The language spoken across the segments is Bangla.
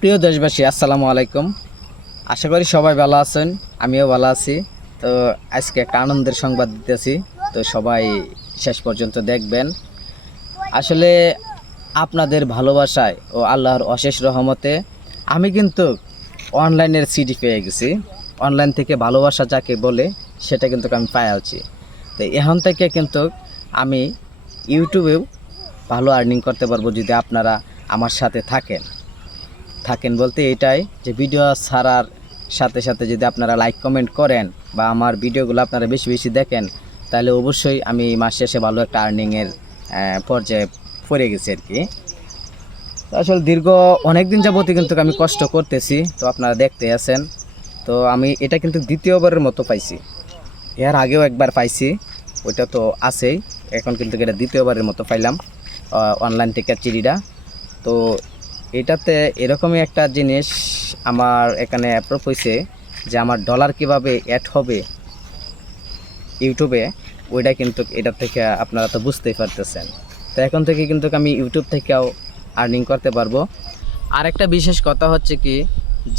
প্রিয় দেশবাসী, আসসালামু আলাইকুম। আশা করি সবাই ভালো আছেন, আমিও ভালো আছি। তো আজকে একটা আনন্দের সংবাদ দিতেছি, তো সবাই শেষ পর্যন্ত দেখবেন। আসলে আপনাদের ভালোবাসায় ও আল্লাহর অশেষ রহমতে আমি কিন্তু অনলাইনের সিডি পেয়ে গেছি। অনলাইন থেকে ভালোবাসা যাকে বলে সেটা কিন্তু আমি পাইছি। তো এখন থেকে কিন্তু আমি ইউটিউবেও ভালো আর্নিং করতে পারবো যদি আপনারা আমার সাথে থাকেন বলতে এটাই যে ভিডিও ছাড়ার সাথে সাথে যদি আপনারা লাইক কমেন্ট করেন বা আমার ভিডিওগুলো আপনারা বেশি বেশি দেখেন, তাহলে অবশ্যই আমি মাস শেষে ভালো একটা আর্নিংয়ের পর্যায়ে পড়ে গেছি আর কি। আসলে দীর্ঘ অনেক দিন যাবতই কিন্তু আমি কষ্ট করতেছি, তো আপনারা দেখতে আছেন। তো আমি এটা কিন্তু দ্বিতীয়বারের মতো পাইছি, এর আগেও একবার পাইছি, ওইটা তো আছেই। এখন কিন্তু এটা দ্বিতীয়বারের মতো পাইলাম অনলাইন থেকে চিঠিটা। তো এটাতে এরকমই একটা জিনিস আমার এখানে অ্যাপ্রুভ হয়েছে যে আমার ডলার কিভাবে অ্যাড হবে ইউটিউবে, ওইটা কিন্তু এটা থেকে আপনারা তো বুঝতেই পারতেছেন। তো এখন থেকে কিন্তু আমি ইউটিউব থেকেও আর্নিং করতে পারবো। আর একটা বিশেষ কথা হচ্ছে কি,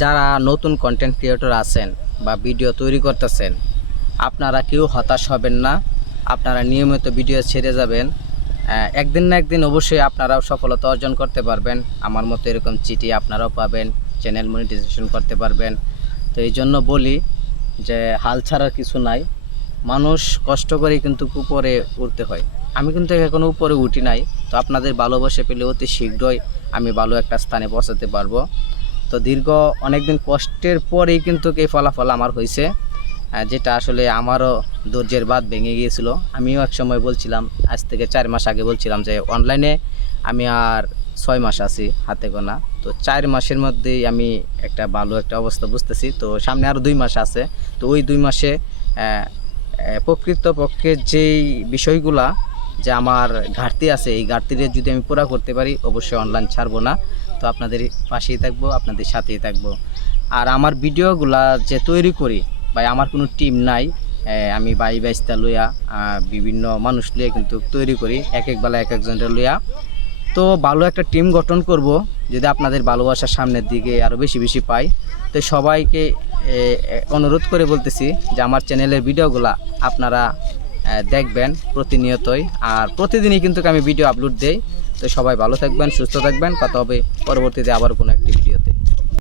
যারা নতুন কন্টেন্ট ক্রিয়েটর আছেন বা ভিডিও তৈরি করতেছেন, আপনারা কেউ হতাশ হবেন না। আপনারা নিয়মিত ভিডিও ছেড়ে যাবেন, একদিন না একদিন অবশ্যই আপনারাও সফলতা অর্জন করতে পারবেন। আমার মতো এরকম চিঠি আপনারাও পাবেন, চ্যানেল মনিটাইজেশন করতে পারবেন। তো এই জন্য বলি যে হাল ছাড়ার কিছু নাই, মানুষ কষ্ট করে কিন্তু উপরে উঠতে হয়। আমি কিন্তু এখনও উপরে উঠি নাই, তো আপনাদের ভালোবাসা পেলে অতি শীঘ্রই আমি ভালো একটা স্থানে পৌঁছাতে পারবো। তো দীর্ঘ অনেক দিন কষ্টের পরেই কিন্তু এই ফলাফল আমার হয়েছে, যেটা আসলে আমারও ধৈর্যের বাঁধ ভেঙে গিয়েছিল। আমিও এক সময় বলছিলাম, আজ থেকে 4 মাস আগে বলছিলাম যে অনলাইনে আমি আর 6 মাস আছি হাতে গোনা। তো 4 মাসের মধ্যেই আমি একটা ভালো একটা অবস্থা বুঝতেছি। তো সামনে আরও 2 মাস আছে। তো ওই 2 মাসে প্রকৃতপক্ষে যেই বিষয়গুলা যে আমার ঘাটতি আছে, এই ঘাটতিটা যদি আমি পুরা করতে পারি, অবশ্যই অনলাইন ছাড়বো না। তো আপনাদের পাশেই থাকবো, আপনাদের সাথেই থাকবো। আর আমার ভিডিওগুলা যে তৈরি করি, ভাই আমার কোনো টিম নাই, আমি বাইস্তা লইয়া বিভিন্ন মানুষ লইয়া কিন্তু তৈরি করি, এক এক বেলা এক একজনের লইয়া। তো ভালো একটা টিম গঠন করব যদি আপনাদের ভালোবাসার সামনের দিকে আরও বেশি বেশি পাই। তো সবাইকে অনুরোধ করে বলতেছি যে আমার চ্যানেলের ভিডিওগুলা আপনারা দেখবেন প্রতিনিয়তই, আর প্রতিদিনই কিন্তু আমি ভিডিও আপলোড দেই। তো সবাই ভালো থাকবেন, সুস্থ থাকবেন, কথা হবে পরবর্তীতে আবার কোনো একটি ভিডিও।